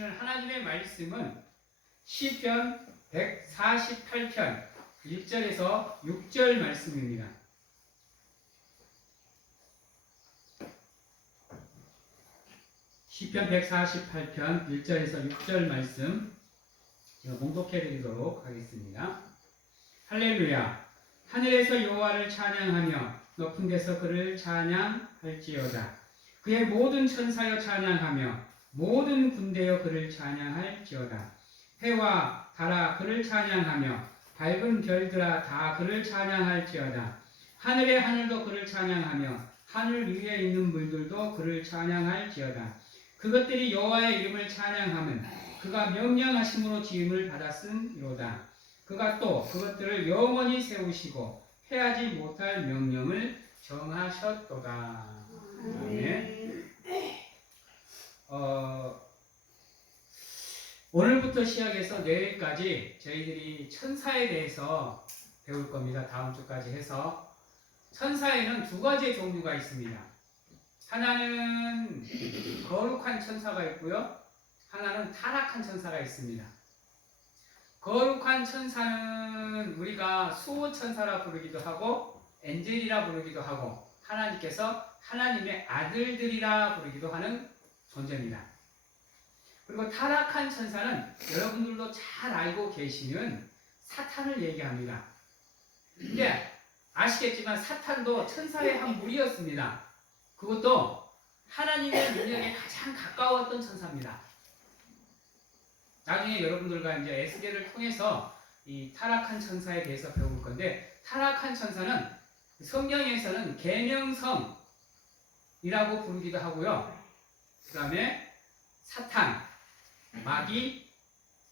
하나님의 말씀은 시편 148편 1절에서 6절 말씀입니다. 시편 148편 1절에서 6절 말씀 제가 봉독해 드리도록 하겠습니다. 할렐루야. 하늘에서 여호와를 찬양하며 높은 데서 그를 찬양할지어다. 그의 모든 천사여 찬양하며 모든 군대여 그를 찬양할지어다. 해와 달아 그를 찬양하며 밝은 별들아 다 그를 찬양할지어다. 하늘의 하늘도 그를 찬양하며 하늘 위에 있는 물들도 그를 찬양할지어다. 그것들이 여호와의 이름을 찬양하면 그가 명령하심으로 지음을 받았음이로다. 그가 또 그것들을 영원히 세우시고 해하지 못할 명령을 정하셨도다. 아멘. 오늘부터 시작해서 내일까지 저희들이 천사에 대해서 배울 겁니다. 다음 주까지 해서. 천사에는 두 가지의 종류가 있습니다. 하나는 거룩한 천사가 있고요. 하나는 타락한 천사가 있습니다. 거룩한 천사는 우리가 수호천사라 부르기도 하고 엔젤이라 부르기도 하고 하나님께서 하나님의 아들들이라 부르기도 하는 존재입니다. 그리고 타락한 천사는 여러분들도 잘 알고 계시는 사탄을 얘기합니다. 근데 아시겠지만 사탄도 천사의 한 무리였습니다. 그것도 하나님의 능력에 가장 가까웠던 천사입니다. 나중에 여러분들과 이제 에스겔을 통해서 이 타락한 천사에 대해서 배울 건데, 타락한 천사는 성경에서는 계명성이라고 부르기도 하고요. 그 다음에 사탄, 마귀,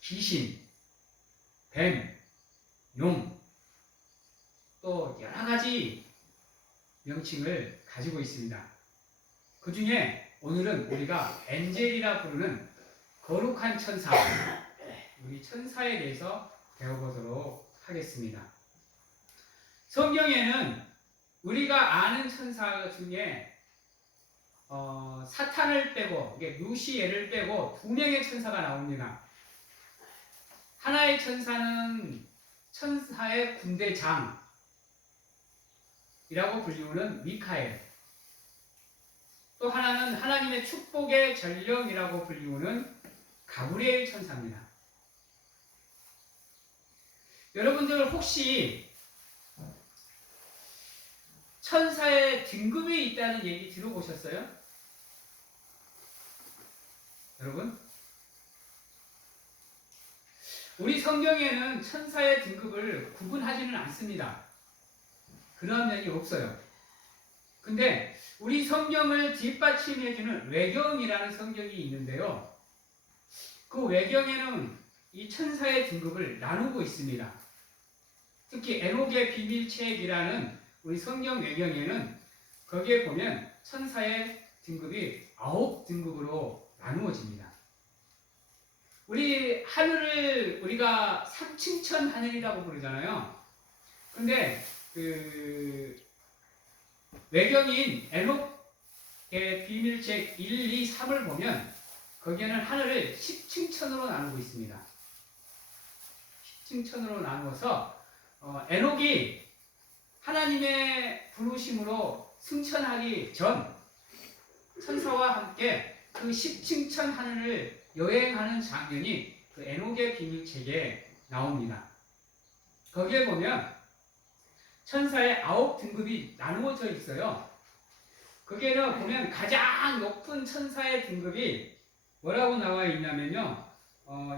귀신, 뱀, 용, 또 여러 가지 명칭을 가지고 있습니다. 그 중에 오늘은 우리가 엔젤이라 부르는 거룩한 천사, 우리 천사에 대해서 배워보도록 하겠습니다. 성경에는 우리가 아는 천사 중에 사탄을 빼고, 루시엘을 빼고 두 명의 천사가 나옵니다. 하나의 천사는 천사의 군대장이라고 불리우는 미카엘, 또 하나는 하나님의 축복의 전령이라고 불리우는 가브리엘 천사입니다. 여러분들 혹시 천사의 등급이 있다는 얘기 들어보셨어요? 여러분? 우리 성경에는 천사의 등급을 구분하지는 않습니다. 그런 면이 없어요. 근데 우리 성경을 뒷받침해주는 외경이라는 성경이 있는데요. 그 외경에는 이 천사의 등급을 나누고 있습니다. 특히 에녹의 비밀책이라는 우리 성경 외경에는 거기에 보면 천사의 등급이 9등급으로 나누어집니다. 우리 하늘을 우리가 삼층천 하늘이라고 부르잖아요. 근데 그 외경인 에녹의 비밀책 1, 2, 3을 보면 거기에는 하늘을 10층천으로 나누고 있습니다. 10층천으로 나누어서 에녹이 하나님의 부르심으로 승천하기 전 천사와 함께 그 10층천 하늘을 여행하는 장면이 그 에녹의 비밀책에 나옵니다. 거기에 보면 천사의 9등급이 나누어져 있어요. 거기에는 보면 가장 높은 천사의 등급이 뭐라고 나와 있냐면요.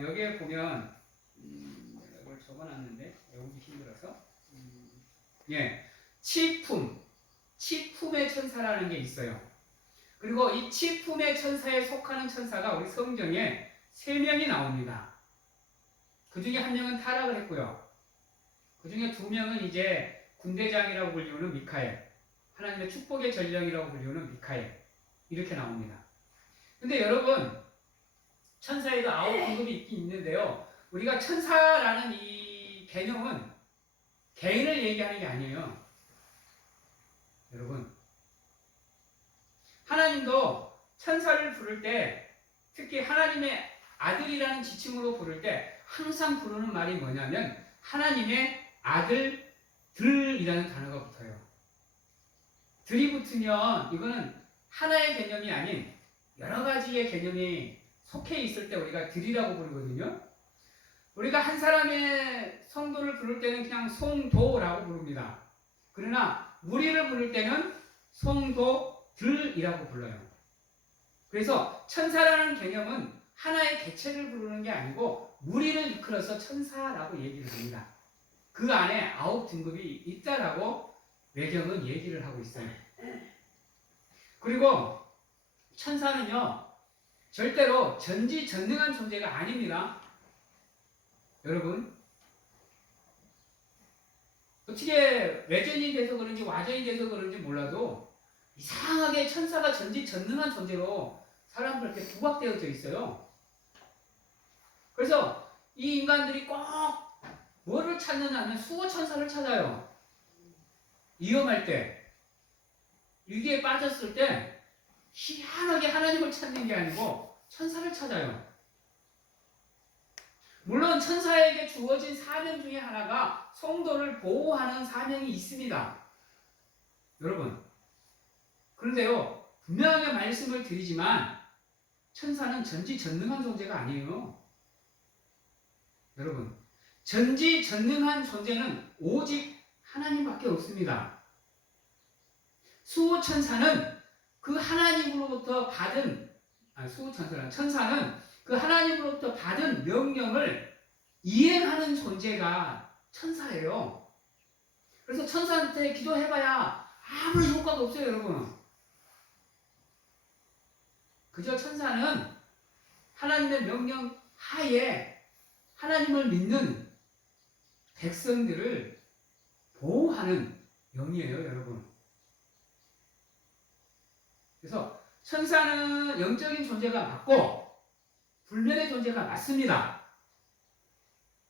여기에 보면 이걸 적어놨는데 외우기 힘들어서 치품의 천사라는 게 있어요. 그리고 이 치품의 천사에 속하는 천사가 우리 성경에 3명이 나옵니다. 그 중에 한 명은 타락을 했고요. 그 중에 2명은 이제 군대장이라고 불리우는 미카엘, 하나님의 축복의 전령이라고 불리우는 미카엘, 이렇게 나옵니다. 근데 여러분, 천사에도 9등급이 있긴 있는데요. 우리가 천사라는 이 개념은 개인을 얘기하는 게 아니에요. 여러분, 하나님도 천사를 부를 때 특히 하나님의 아들이라는 지칭으로 부를 때 항상 부르는 말이 뭐냐면 하나님의 아들들이라는 단어가 붙어요. 들이 붙으면 이거는 하나의 개념이 아닌 여러 가지의 개념이 속해 있을 때 우리가 들이라고 부르거든요. 우리가 한 사람의 성도를 부를 때는 그냥 성도라고 부릅니다. 그러나 무리를 부를 때는 성도들이라고 불러요. 그래서 천사라는 개념은 하나의 개체를 부르는 게 아니고 무리를 이끌어서 천사라고 얘기를 합니다. 그 안에 9등급이 있다라고 외경은 얘기를 하고 있어요. 그리고 천사는요, 절대로 전지전능한 존재가 아닙니다. 여러분, 어떻게 외전이 돼서 그런지 와전이 돼서 그런지 몰라도 이상하게 천사가 전지전능한 존재로 사람들한테 부각되어져 있어요. 그래서 이 인간들이 꼭 뭐를 찾느냐면 수호천사를 찾아요. 위험할 때, 위기에 빠졌을 때 희한하게 하나님을 찾는 게 아니고 천사를 찾아요. 물론 천사에게 주어진 사명 중에 하나가 성도를 보호하는 사명이 있습니다. 여러분, 그런데요, 분명하게 말씀을 드리지만 천사는 전지전능한 존재가 아니에요. 여러분, 전지전능한 존재는 오직 하나님밖에 없습니다. 수호천사는 그 하나님으로부터 받은 천사는 그 하나님으로부터 받은 명령을 이행하는 존재가 천사예요. 그래서 천사한테 기도해봐야 아무런 효과가 없어요, 여러분. 그저 천사는 하나님의 명령 하에 하나님을 믿는 백성들을 보호하는 영이에요, 여러분. 그래서 천사는 영적인 존재가 맞고 불면의 존재가 맞습니다.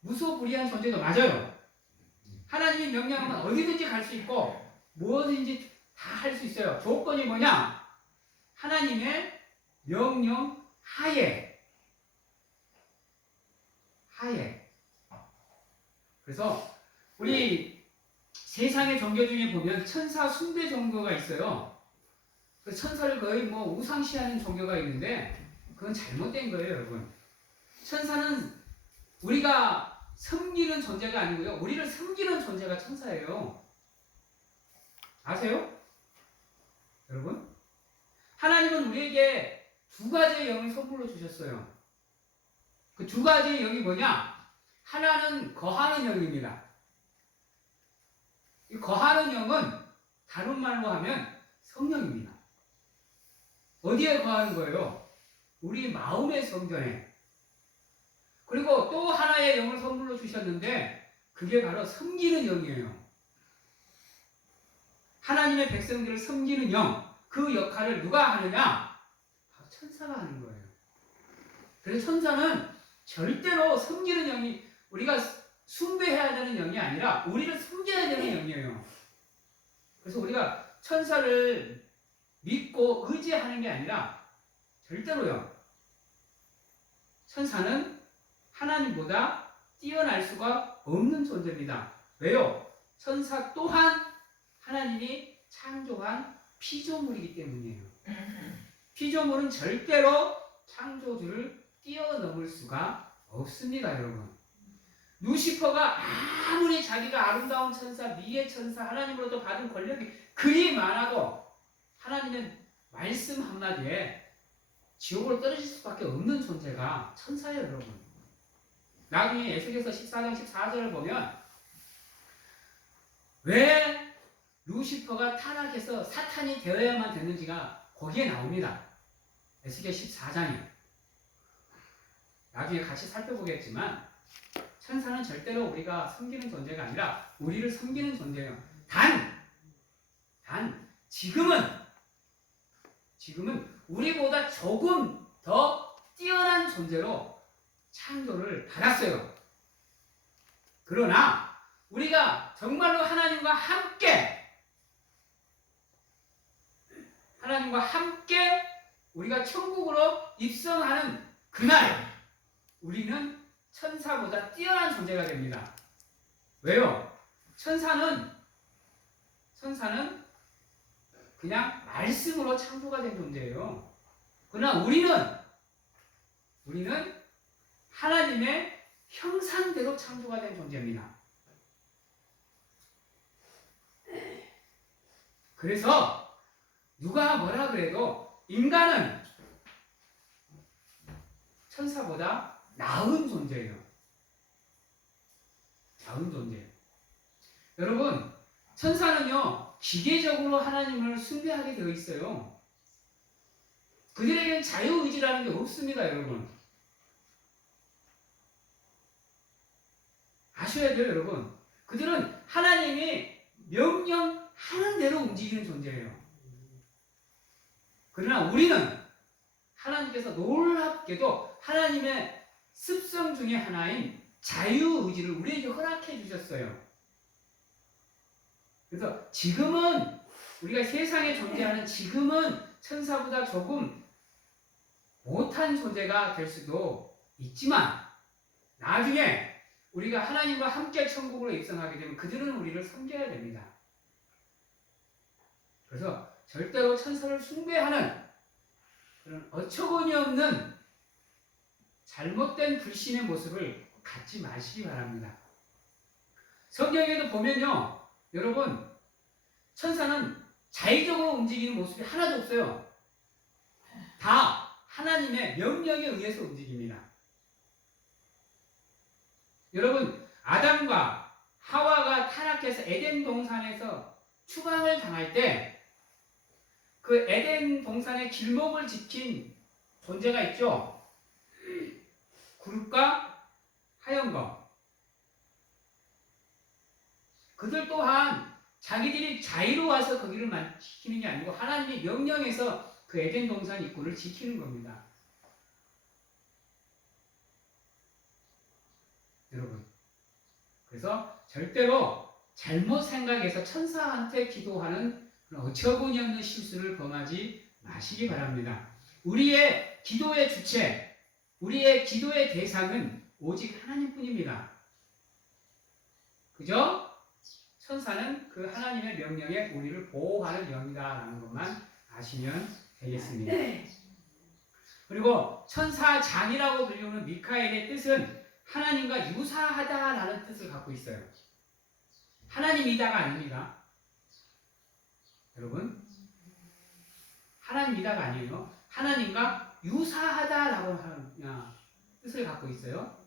무소불위한 존재도 맞아요. 하나님이 명령하면 어디든지 갈 수 있고 무엇인지 다 할 수 있어요. 조건이 뭐냐? 하나님의 명령 하에. 그래서 우리 세상의 종교 중에 보면 천사 숭배 종교가 있어요. 그 천사를 거의 우상시하는 종교가 있는데 그건 잘못된 거예요, 여러분. 천사는 우리가 섬기는 존재가 아니고요, 우리를 섬기는 존재가 천사예요. 아세요? 여러분? 하나님은 우리에게 두 가지의 영을 선물로 주셨어요. 그 두 가지의 영이 뭐냐? 하나는 거하는 영입니다. 이 거하는 영은 다른 말로 하면 성령입니다. 어디에 거하는 거예요? 우리 마음의 성전에. 그리고 또 하나의 영을 선물로 주셨는데 그게 바로 섬기는 영이에요. 하나님의 백성들을 섬기는 영, 그 역할을 누가 하느냐? 바로 천사가 하는 거예요. 그래서 천사는 절대로 섬기는 영이, 우리가 숭배해야 되는 영이 아니라 우리를 섬겨야 되는 영이에요. 그래서 우리가 천사를 믿고 의지하는 게 아니라 절대로요, 천사는 하나님보다 뛰어날 수가 없는 존재입니다. 왜요? 천사 또한 하나님이 창조한 피조물이기 때문이에요. 피조물은 절대로 창조주를 뛰어넘을 수가 없습니다, 여러분. 루시퍼가 아무리 자기가 아름다운 천사, 미의 천사, 하나님으로부터 받은 권력이 그리 많아도 하나님의 말씀 한마디에 지옥으로 떨어질 수밖에 없는 존재가 천사예요, 여러분. 나중에 에스겔서 14장 14절을 보면 왜 루시퍼가 타락해서 사탄이 되어야만 됐는지가 거기에 나옵니다. 에스겔 14장이요. 나중에 같이 살펴보겠지만 천사는 절대로 우리가 섬기는 존재가 아니라 우리를 섬기는 존재예요. 단 지금은 우리보다 조금 더 뛰어난 존재로 창조를 받았어요. 그러나 우리가 정말로 하나님과 함께 우리가 천국으로 입성하는 그날, 우리는 천사보다 뛰어난 존재가 됩니다. 왜요? 천사는 그냥 말씀으로 창조가 된 존재예요. 그러나 우리는 하나님의 형상대로 창조가 된 존재입니다. 그래서 누가 뭐라 그래도 인간은 천사보다 나은 존재예요. 나은 존재예요. 여러분, 천사는요, 기계적으로 하나님을 숭배하게 되어 있어요. 그들에게는 자유의지라는 게 없습니다, 여러분. 아셔야 돼요, 여러분. 그들은 하나님이 명령하는 대로 움직이는 존재예요. 그러나 우리는 하나님께서 놀랍게도 하나님의 습성 중에 하나인 자유의지를 우리에게 허락해 주셨어요. 그래서 지금은 우리가 세상에 존재하는 지금은 천사보다 조금 못한 존재가 될 수도 있지만 나중에 우리가 하나님과 함께 천국으로 입성하게 되면 그들은 우리를 섬겨야 됩니다. 그래서 절대로 천사를 숭배하는 그런 어처구니 없는 잘못된 불신의 모습을 갖지 마시기 바랍니다. 성경에도 보면요, 여러분, 천사는 자의적으로 움직이는 모습이 하나도 없어요. 다 하나님의 명령에 의해서 움직입니다. 여러분, 아담과 하와가 타락해서 에덴 동산에서 추방을 당할 때 그 에덴 동산의 길목을 지킨 존재가 있죠. 구름과 하얀거. 그들 또한 자기들이 자유로워서 거기를 지키는 게 아니고 하나님이 명령해서 그 에덴 동산 입구를 지키는 겁니다. 여러분, 그래서 절대로 잘못 생각해서 천사한테 기도하는 어처구니 없는 실수를 범하지 마시기 바랍니다. 우리의 기도의 주체, 우리의 기도의 대상은 오직 하나님뿐입니다. 그죠? 천사는 그 하나님의 명령에 우리를 보호하는 영이다라는 것만 아시면 되겠습니다. 그리고 천사장이라고 불리우는 미카엘의 뜻은 하나님과 유사하다라는 뜻을 갖고 있어요. 하나님이다가 아닙니다. 여러분, 하나님이다가 아니에요. 하나님과 유사하다라고 하는 뜻을 갖고 있어요.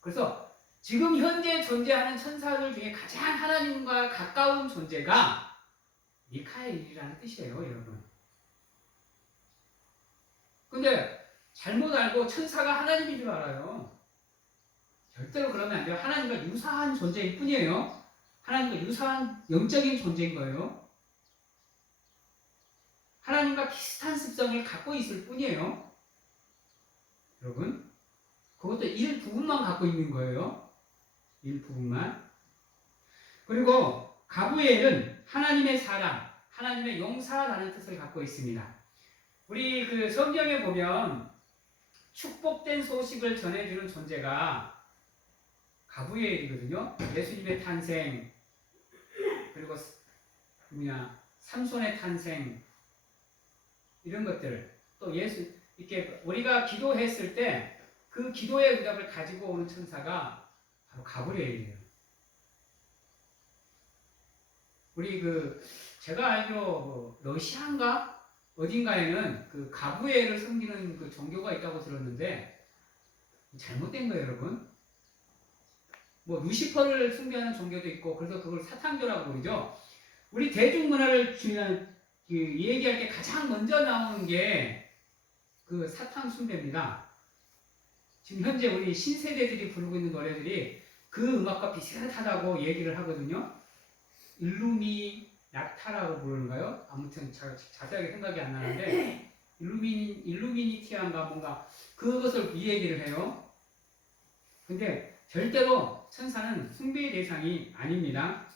그래서 지금 현재 존재하는 천사들 중에 가장 하나님과 가까운 존재가 미카엘이라는 뜻이에요, 여러분. 근데 잘못 알고 천사가 하나님인 줄 알아요. 절대로 그러면 안 돼요. 하나님과 유사한 존재일 뿐이에요. 하나님과 유사한 영적인 존재인 거예요. 하나님과 비슷한 습성을 갖고 있을 뿐이에요. 여러분, 그것도 일부분만 갖고 있는 거예요. 일부분만. 그리고 가브리엘은 하나님의 사람, 하나님의 용사라는 뜻을 갖고 있습니다. 우리 그 성경에 보면 축복된 소식을 전해주는 존재가 가브리엘이거든요. 예수님의 탄생, 그리고 삼손의 탄생, 이런 것들, 또 이렇게 우리가 기도했을 때 그 기도의 응답을 가지고 오는 천사가 바로 가브리엘이에요. 우리 제가 알기로 러시아인가 어딘가에는 그 가브리엘을 섬기는 그 종교가 있다고 들었는데 잘못된 거예요, 여러분. 뭐 루시퍼를 숭배하는 종교도 있고, 그래서 그걸 사탄교라고 부르죠. 우리 대중문화를 얘기할 때 가장 먼저 나오는 게 그 사탄 숭배입니다. 지금 현재 우리 신세대들이 부르고 있는 노래들이 그 음악과 비슷하다고 얘기를 하거든요. 일루미나타라고 부르는가요? 아무튼 자세하게 생각이 안 나는데 일루미니티안가 뭔가 그것을 이 얘기를 해요. 근데 절대로 천사는 숭배의 대상이 아닙니다.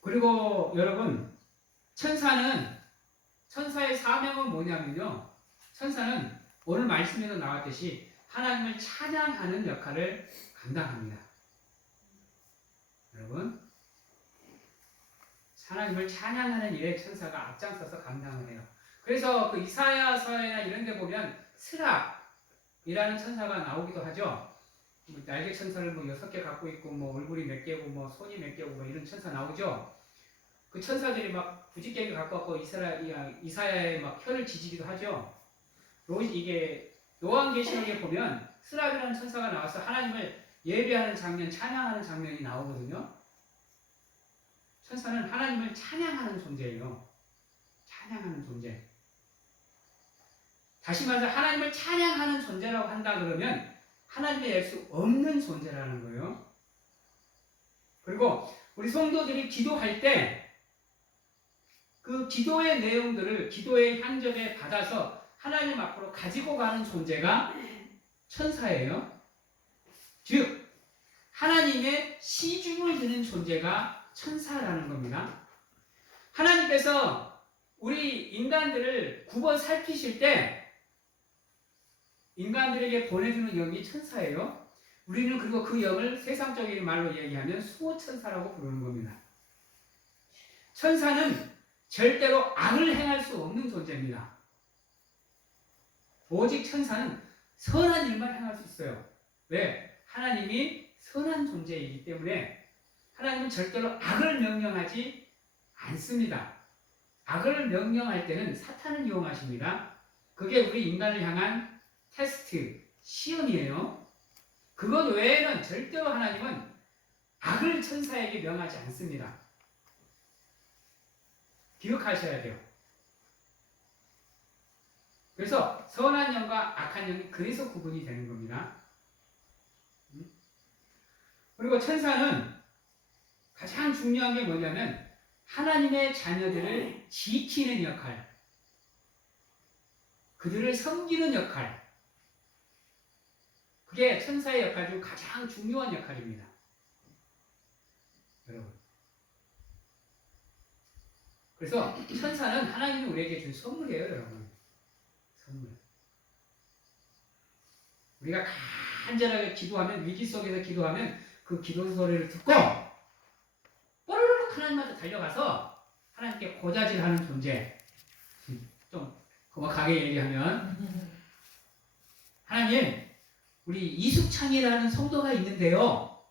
그리고 여러분, 천사의 사명은 뭐냐면요. 천사는 오늘 말씀에도 나왔듯이 하나님을 찬양하는 역할을 감당합니다. 여러분, 하나님을 찬양하는 일에 천사가 앞장서서 감당을 해요. 그래서 그 이사야서나 이런 데 보면 스랍이라는 천사가 나오기도 하죠. 날개 천사를 뭐 6개 갖고 있고 뭐 얼굴이 몇 개고 뭐 손이 몇 개고 뭐 이런 천사 나오죠. 그 천사들이 막 부지깽이 갖고 왔고 이사야의 막 혀를 지지기도 하죠. 이게 요한계시록에 보면 스랍이라는 천사가 나와서 하나님을 예배하는 장면, 찬양하는 장면이 나오거든요. 천사는 하나님을 찬양하는 존재예요. 찬양하는 존재. 다시 말해서 하나님을 찬양하는 존재라고 한다 그러면 하나님의 낼 수 없는 존재라는 거예요. 그리고 우리 성도들이 기도할 때 그 기도의 내용들을 기도의 향전에 받아서 하나님 앞으로 가지고 가는 존재가 천사예요. 즉 하나님의 시중을 드는 존재가 천사라는 겁니다. 하나님께서 우리 인간들을 굽어 살피실 때 인간들에게 보내주는 영이 천사예요. 우리는 그리고 그 영을 세상적인 말로 얘기하면 수호천사라고 부르는 겁니다. 천사는 절대로 악을 행할 수 없는 존재입니다. 오직 천사는 선한 일만 행할 수 있어요. 왜? 하나님이 선한 존재이기 때문에 하나님은 절대로 악을 명령하지 않습니다. 악을 명령할 때는 사탄을 이용하십니다. 그게 우리 인간을 향한 테스트, 시험이에요. 그것 외에는 절대로 하나님은 악을 천사에게 명하지 않습니다. 기억하셔야 돼요. 그래서 선한 영과 악한 영이 그래서 구분이 되는 겁니다. 그리고 천사는 가장 중요한 게 뭐냐면 하나님의 자녀들을 지키는 역할, 그들을 섬기는 역할, 그게 천사의 역할 중 가장 중요한 역할입니다. 여러분. 그래서 천사는 하나님이 우리에게 준 선물이에요, 여러분. 선물. 우리가 간절하게 기도하면, 위기 속에서 기도하면 그 기도 소리를 듣고 뽀르륵 하나님한테 달려가서 하나님께 고자질하는 존재. 좀 고막하게 얘기하면 하나님, 우리 이숙창이라는 성도가 있는데요.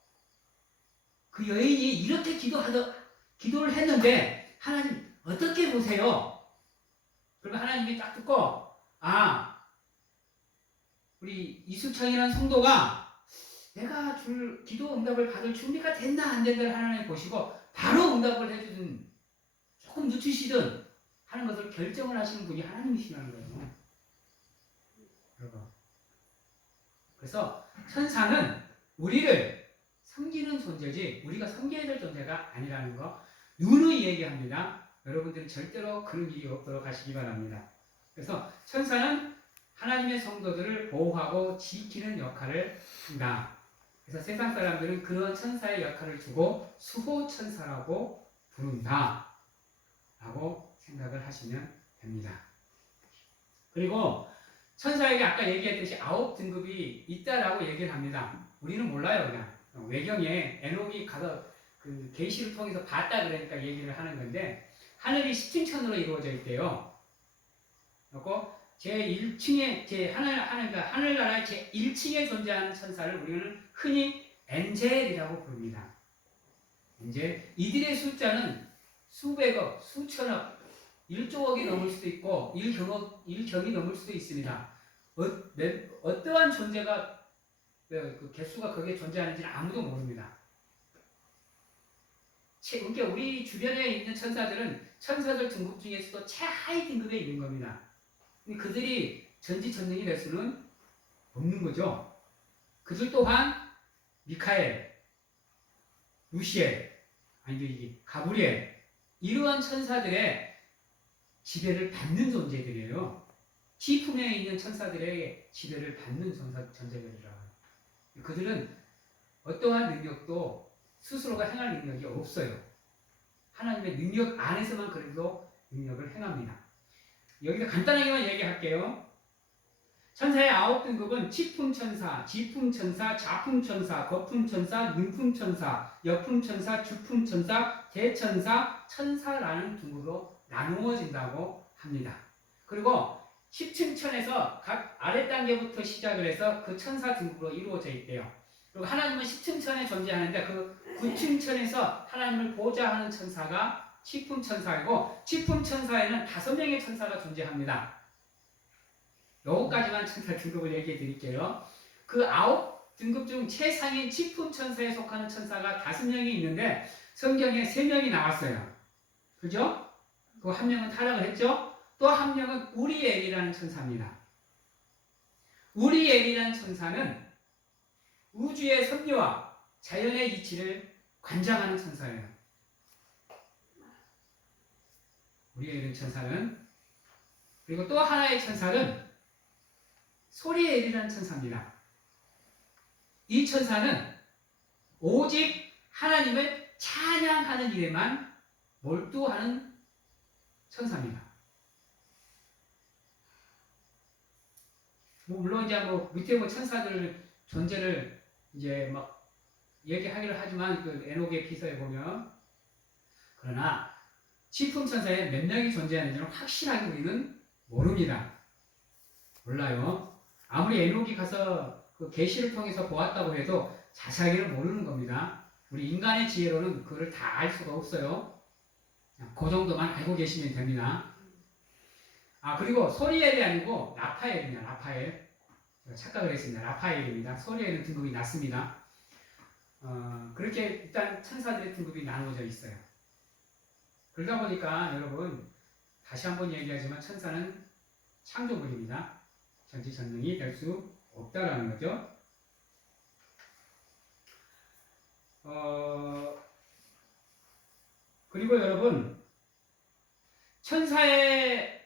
그 여인이 이렇게 기도를 했는데 하나님 어떻게 보세요? 그러면 하나님이 딱 듣고 우리 이숙창이라는 성도가 내가 줄 기도 응답을 받을 준비가 됐나 안 됐나를 하나님 보시고 바로 응답을 해주든 조금 늦추시든 하는 것을 결정을 하시는 분이 하나님이시라는 거예요. 그래서 천사는 우리를 섬기는 존재지 우리가 섬겨야 될 존재가 아니라는 거 누누이 얘기합니다. 여러분들은 절대로 그런 일이 없도록 하시기 바랍니다. 그래서 천사는 하나님의 성도들을 보호하고 지키는 역할을 한다. 그래서 세상 사람들은 그런 천사의 역할을 두고 수호천사라고 부른다 라고 생각을 하시면 됩니다. 그리고 천사에게 아까 얘기했듯이 9등급이 있다라고 얘기를 합니다. 우리는 몰라요. 그냥 외경에 에녹이 가서 그 계시를 통해서 봤다 그러니까 얘기를 하는 건데 하늘이 10층천으로 이루어져 있대요. 그리고 제1층에 하늘나라의 제1층에 존재하는 천사를 우리는 흔히 엔젤이라고 부릅니다. 엔젤. 이들의 숫자는 수백억, 수천억, 1조억이 넘을 수도 있고 1경이 넘을 수도 있습니다. 어떠한 존재가 그 개수가 거기에 존재하는지는 아무도 모릅니다. 그러니까 우리 주변에 있는 천사들은 천사들 등급 중에서도 최하위 등급에 있는 겁니다. 그들이 전지전능이 될 수는 없는 거죠. 그들 또한 미카엘, 루시엘, 가브리엘 이러한 천사들의 지배를 받는 존재들이에요. 지품에 있는 천사들의 지배를 받는 존재들이라. 그들은 어떠한 능력도 스스로가 행할 능력이 없어요. 하나님의 능력 안에서만 그래도 능력을 행합니다. 여기서 간단하게만 얘기할게요. 천사의 9등급은 치품천사, 지품천사, 자품천사, 거품천사, 능품천사, 여품천사, 주품천사, 대천사, 천사라는 등급으로 나누어진다고 합니다. 그리고 10층천에서 각 아래 단계부터 시작을 해서 그 천사 등급으로 이루어져 있대요. 그리고 하나님은 10층천에 존재하는데 그 9층천에서 하나님을 보좌하는 천사가 치품천사이고, 치품천사에는 5명의 천사가 존재합니다. 요거까지만 천사 등급을 얘기해 드릴게요. 그 9등급 중 최상인 치품천사에 속하는 천사가 5명이 있는데 성경에 3명이 나왔어요. 그죠? 그 한 명은 타락을 했죠? 또 한 명은 우리엘이라는 천사입니다. 우리엘이라는 천사는 우주의 섭리와 자연의 이치를 관장하는 천사예요. 우리엘이라는 천사는, 그리고 또 하나의 천사는 소리엘이라는 천사입니다. 이 천사는 오직 하나님을 찬양하는 일에만 몰두하는 천사입니다. 물론 이제 밑에 천사들 존재를 이제 막 얘기하기를 하지만 그 에녹의 피서에 보면, 그러나 치품 천사에 몇 명이 존재하는지는 확실하게 우리는 모릅니다. 몰라요. 아무리 에녹이 가서 그 계시를 통해서 보았다고 해도 자세하게는 모르는 겁니다. 우리 인간의 지혜로는 그걸 다 알 수가 없어요. 그 정도만 알고 계시면 됩니다. 그리고 소리엘이 아니고 라파엘입니다. 라파엘. 제가 착각을 했습니다. 라파엘입니다. 소리엘은 등급이 낮습니다. 그렇게 일단 천사들의 등급이 나누어져 있어요. 그러다 보니까 여러분, 다시 한번 얘기하지만 천사는 창조물입니다. 전지전능이 될 수 없다라는 거죠. 그리고 여러분, 천사의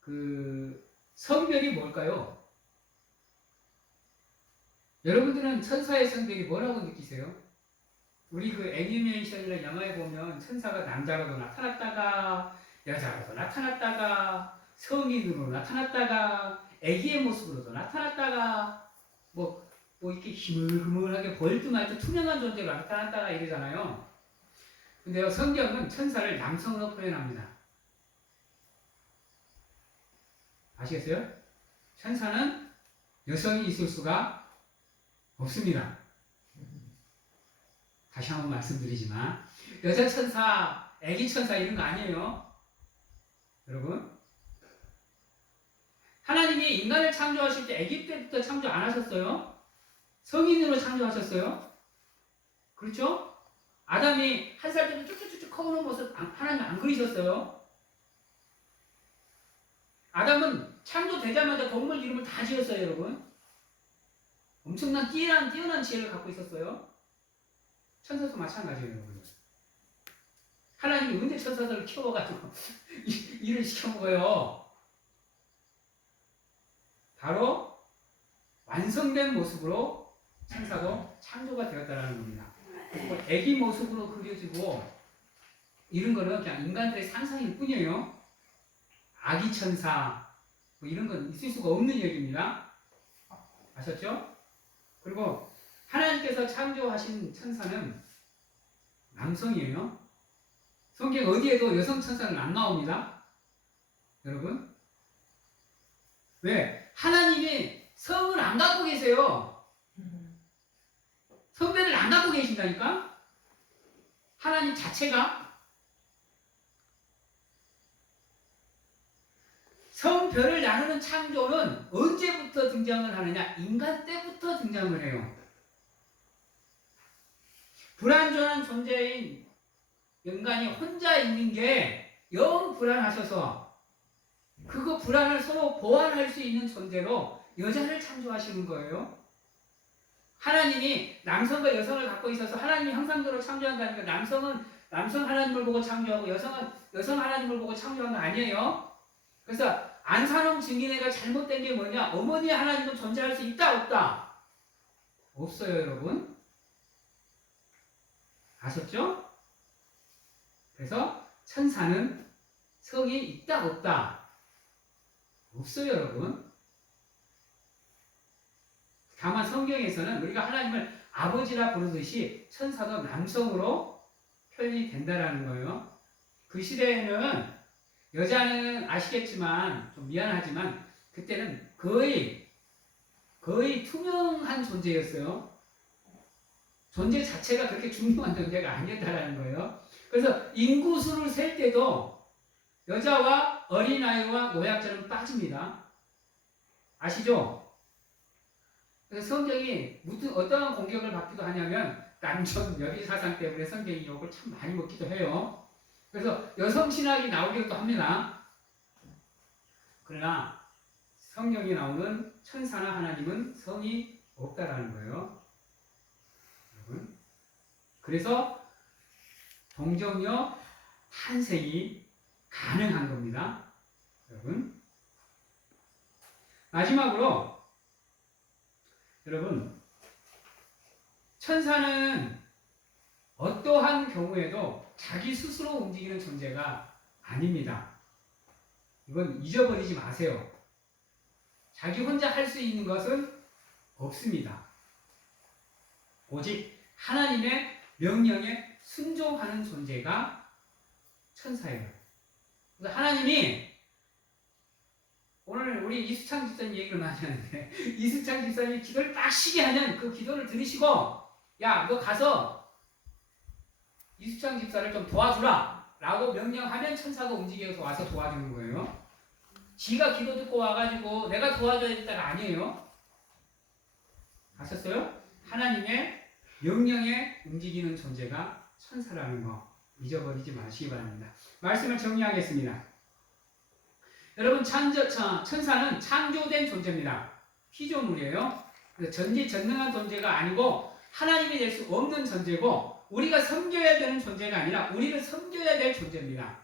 그 성별이 뭘까요? 여러분들은 천사의 성별이 뭐라고 느끼세요? 우리 그 애니메이션이나 영화에 보면 천사가 남자로도 나타났다가 여자로도 나타났다가 성인으로 나타났다가 애기의 모습으로도 나타났다가 뭐 이렇게 희물희물하게 벌드 말듯 투명한 존재로 나타났다가 이러잖아요. 근데요, 성경은 천사를 남성으로 표현합니다. 아시겠어요? 천사는 여성이 있을 수가 없습니다. 다시 한번 말씀드리지만 여자 천사, 애기 천사 이런 거 아니에요. 여러분, 하나님이 인간을 창조하실 때 애기 때부터 창조 안 하셨어요? 성인으로 창조하셨어요? 그렇죠? 아담이 한 살 때부터 쭉쭉쭉 커오는 모습 하나님 안 그리셨어요? 아담은 창조되자마자 동물 이름을 다 지었어요, 여러분. 엄청난 뛰어난 지혜를 갖고 있었어요. 천사도 마찬가지예요, 여러분. 하나님이 언제 천사들을 키워가지고 일을 시켜먹어요? 바로 완성된 모습으로 천사도 창조가 되었다는 겁니다. 그리고 애기 모습으로 그려지고 이런 거는 그냥 인간들의 상상일 뿐이에요. 아기 천사 뭐 이런 건 있을 수가 없는 얘기입니다. 아셨죠? 그리고 하나님께서 창조하신 천사는 남성이에요. 성경 어디에도 여성 천사는 안 나옵니다. 여러분, 왜? 하나님이 성을 안 갖고 계세요. 성별을 안 갖고 계신다니까? 하나님 자체가. 성별을 나누는 창조는 언제부터 등장을 하느냐? 인간 때부터 등장을 해요. 불완전한 존재인 인간이 혼자 있는 게 영 불안하셔서 그거 불안을 서로 보완할 수 있는 존재로 여자를 창조하시는 거예요. 하나님이 남성과 여성을 갖고 있어서 하나님이 형상대로 창조한다니까 남성은 남성 하나님을 보고 창조하고 여성은 여성 하나님을 보고 창조한 거 아니에요. 그래서 안산홍 증인회가 잘못된 게 뭐냐? 어머니 하나님은 존재할 수 있다 없다? 없어요, 여러분. 아셨죠? 그래서 천사는 성이 있다 없다? 없어요, 여러분. 다만 성경에서는 우리가 하나님을 아버지라 부르듯이 천사도 남성으로 표현이 된다라는 거예요. 그 시대에는 여자는 아시겠지만 좀 미안하지만 그때는 거의 투명한 존재였어요. 존재 자체가 그렇게 중요한 존재가 아니었다라는 거예요. 그래서 인구수를 셀 때도 여자와 어린아이와 노약자는 빠집니다. 아시죠? 그래서 성경이 무슨 어떠한 공격을 받기도 하냐면 남존 여비 사상 때문에 성경이 욕을 참 많이 먹기도 해요. 그래서 여성 신학이 나오기도 합니다. 그러나 성경에 나오는 천사나 하나님은 성이 없다라는 거예요. 여러분. 그래서 동정녀 탄생이 가능한 겁니다. 여러분. 마지막으로 여러분, 천사는 어떠한 경우에도 자기 스스로 움직이는 존재가 아닙니다. 이건 잊어버리지 마세요. 자기 혼자 할 수 있는 것은 없습니다. 오직 하나님의 명령에 순종하는 존재가 천사예요. 그래서 하나님이 오늘 우리 이수창 집사님 얘기를 많이 하는데 이수창 집사님이 기도를 빡시게 하면 그 기도를 들으시고 야, 너 가서 이수창 집사를 좀 도와주라 라고 명령하면 천사가 움직여서 와서 도와주는 거예요. 지가 기도 듣고 와가지고 내가 도와줘야겠다가 아니에요. 아셨어요? 하나님의 명령에 움직이는 존재가 천사라는 거 잊어버리지 마시기 바랍니다. 말씀을 정리하겠습니다. 여러분, 천사는 창조된 존재입니다. 피조물이에요. 전지전능한 존재가 아니고 하나님이 될 수 없는 존재고 우리가 섬겨야 되는 존재가 아니라 우리를 섬겨야 될 존재입니다.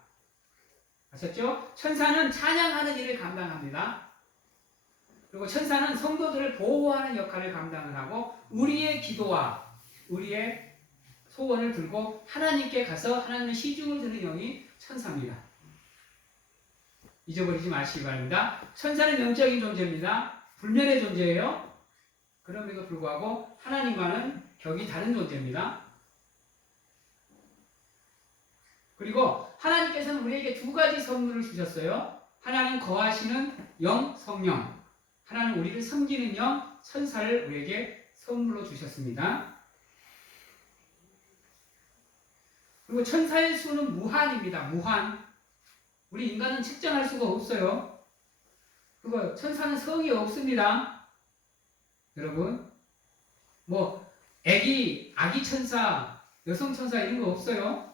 아셨죠? 천사는 찬양하는 일을 감당합니다. 그리고 천사는 성도들을 보호하는 역할을 감당을 하고 우리의 기도와 우리의 소원을 들고 하나님께 가서 하나님의 시중을 듣는 영이 천사입니다. 잊어버리지 마시기 바랍니다. 천사는 영적인 존재입니다. 불면의 존재예요. 그럼에도 불구하고 하나님과는 격이 다른 존재입니다. 그리고 하나님께서는 우리에게 두 가지 선물을 주셨어요. 하나는 거하시는 영, 성령. 하나는 우리를 섬기는 영, 천사를 우리에게 선물로 주셨습니다. 그리고 천사의 수는 무한입니다. 무한. 우리 인간은 측정할 수가 없어요. 그리고 천사는 성이 없습니다. 여러분, 아기 천사, 여성 천사 이런 거 없어요.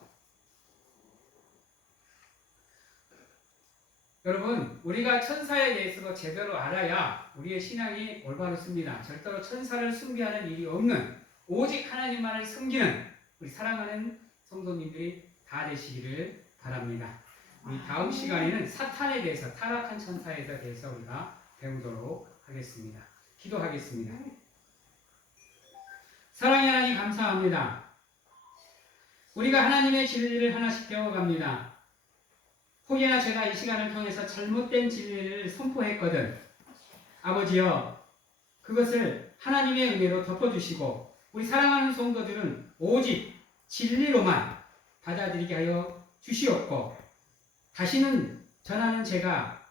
여러분, 우리가 천사에 대해서 제대로 알아야 우리의 신앙이 올바르습니다. 절대로 천사를 숭배하는 일이 없는 오직 하나님만을 섬기는 우리 사랑하는 성도님들이 다 되시기를 바랍니다. 우리 다음 시간에는 사탄에 대해서, 타락한 천사에 대해서 우리가 배우도록 하겠습니다. 기도하겠습니다. 사랑의 하나님 감사합니다. 우리가 하나님의 진리를 하나씩 배워갑니다. 혹여나 제가 이 시간을 통해서 잘못된 진리를 선포했거든 아버지여 그것을 하나님의 은혜로 덮어주시고 우리 사랑하는 성도들은 오직 진리로만 받아들이게 하여 주시옵고 다시는 전하는 제가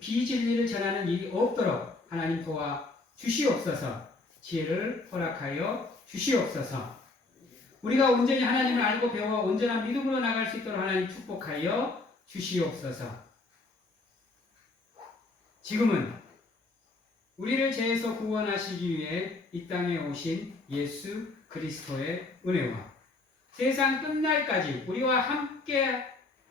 비진리를 전하는 일이 없도록 하나님 도와 주시옵소서. 지혜를 허락하여 주시옵소서. 우리가 온전히 하나님을 알고 배워 온전한 믿음으로 나갈 수 있도록 하나님 축복하여 주시옵소서. 지금은 우리를 죄에서 구원하시기 위해 이 땅에 오신 예수 그리스도의 은혜와 세상 끝날까지 우리와 함께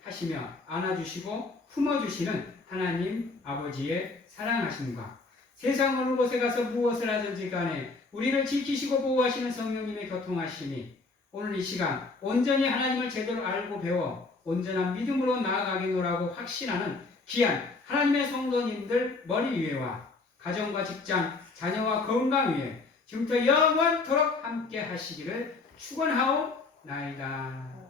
하시며 안아주시고 품어주시는 하나님 아버지의 사랑하심과 세상 어느 곳에 가서 무엇을 하든지 간에 우리를 지키시고 보호하시는 성령님의 교통하심이 오늘 이 시간 온전히 하나님을 제대로 알고 배워 온전한 믿음으로 나아가겠노라고 확신하는 귀한 하나님의 성도님들 머리 위에와 가정과 직장, 자녀와 건강 위에 지금부터 영원토록 함께 하시기를 축원하옵나이다.